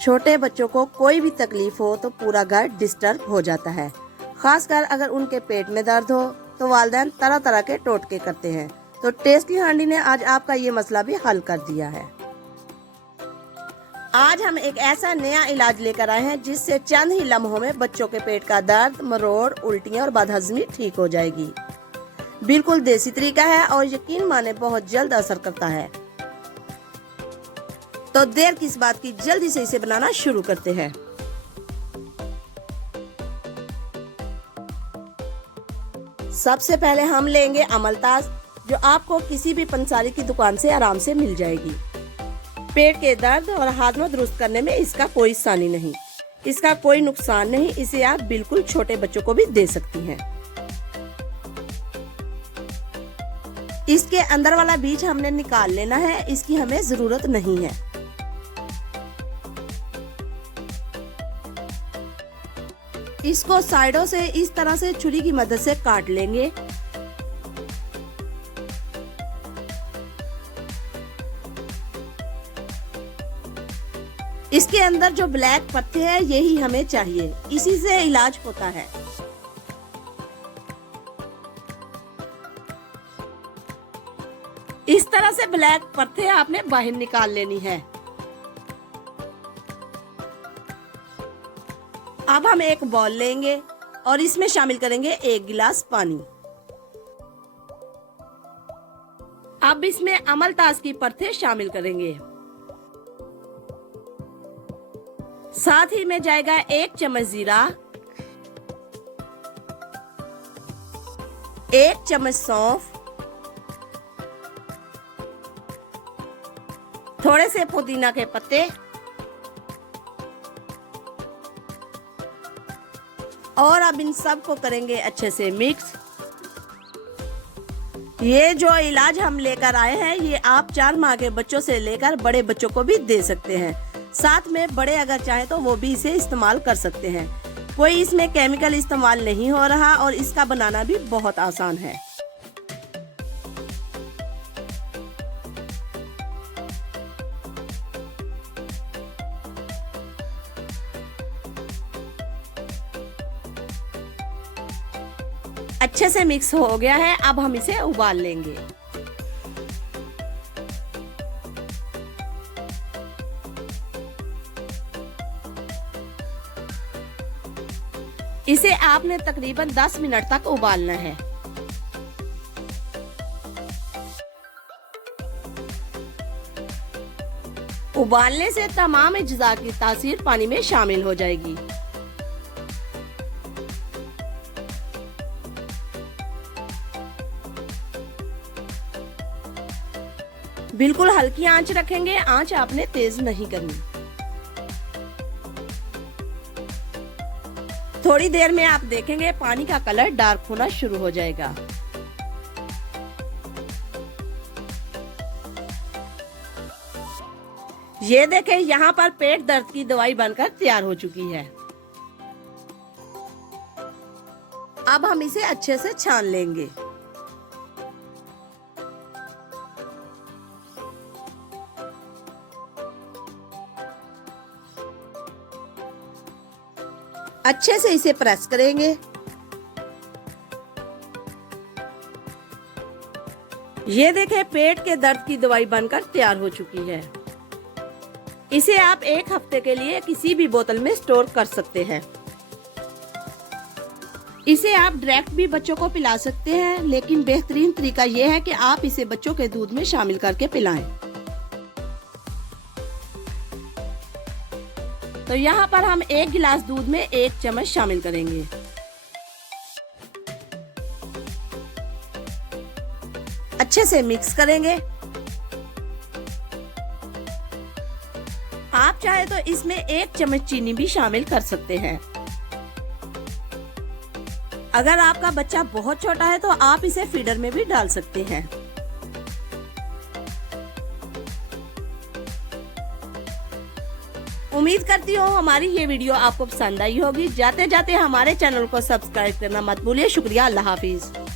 छोटे बच्चों को कोई भी तकलीफ हो तो पूरा घर डिस्टर्ब हो जाता है। खासकर अगर उनके पेट में दर्द हो तो वालिदैन तरह तरह के टोटके करते हैं। तो टेस्टी हांडी ने आज आपका ये मसला भी हल कर दिया है। आज हम एक ऐसा नया इलाज लेकर आए हैं जिससे चंद ही लम्हों में बच्चों के पेट का दर्द, मरोड़, उल्टियां और बदहजमी ठीक हो जाएगी। बिल्कुल देसी तरीका है और यकीन माने बहुत जल्द असर करता है। तो देर किस बात की, जल्दी से इसे बनाना शुरू करते हैं। सबसे पहले हम लेंगे अमलतास, जो आपको किसी भी पंसारी की दुकान से आराम से मिल जाएगी। पेट के दर्द और हाजमा दुरुस्त करने में इसका कोई सानी नहीं, इसका कोई नुकसान नहीं। इसे आप बिल्कुल छोटे बच्चों को भी दे सकती हैं। इसके अंदर वाला बीज हमने निकाल लेना है, इसकी हमें जरूरत नहीं है। इसको साइडों से इस तरह से छुरी की मदद से काट लेंगे। इसके अंदर जो ब्लैक पत्ते हैं यही हमें चाहिए, इसी से इलाज होता है। इस तरह से ब्लैक पत्ते आपने बाहर निकाल लेनी है। अब हम एक बाउल लेंगे और इसमें शामिल करेंगे 1 गिलास पानी। अब इसमें अमलतास की परतें शामिल करेंगे। साथ ही में जाएगा 1 चम्मच जीरा, 1 चम्मच सौंफ, थोड़े से पुदीना के पत्ते और अब इन सब को करेंगे अच्छे से मिक्स। ये जो इलाज हम लेकर आए हैं ये आप 4 माह के बच्चों से लेकर बड़े बच्चों को भी दे सकते हैं। साथ में बड़े अगर चाहें तो वो भी इसे इस्तेमाल कर सकते हैं। कोई इसमें केमिकल इस्तेमाल नहीं हो रहा और इसका बनाना भी बहुत आसान है। अच्छे से मिक्स हो गया है, अब हम इसे उबाल लेंगे। इसे आपने तकरीबन 10 मिनट तक उबालना है। उबालने से तमाम अज्जा की तासीर पानी में शामिल हो जाएगी। बिल्कुल हल्की आंच रखेंगे, आंच आपने तेज नहीं करनी। थोड़ी देर में आप देखेंगे पानी का कलर डार्क होना शुरू हो जाएगा। ये देखें, यहाँ पर पेट दर्द की दवाई बनकर तैयार हो चुकी है। अब हम इसे अच्छे से छान लेंगे। अच्छे से इसे प्रेस करेंगे। ये देखें, पेट के दर्द की दवाई बनकर तैयार हो चुकी है। इसे आप 1 हफ्ते के लिए किसी भी बोतल में स्टोर कर सकते हैं। इसे आप डायरेक्ट भी बच्चों को पिला सकते हैं, लेकिन बेहतरीन तरीका यह है कि आप इसे बच्चों के दूध में शामिल करके पिलाएं। तो यहाँ पर हम 1 गिलास दूध में 1 चम्मच शामिल करेंगे। अच्छे से मिक्स करेंगे। आप चाहे तो इसमें 1 चम्मच चीनी भी शामिल कर सकते हैं। अगर आपका बच्चा बहुत छोटा है तो आप इसे फीडर में भी डाल सकते हैं। उम्मीद करती हूँ हमारी ये वीडियो आपको पसंद आई होगी। जाते जाते हमारे चैनल को सब्सक्राइब करना मत भूलिए। शुक्रिया, अल्लाह हाफिज।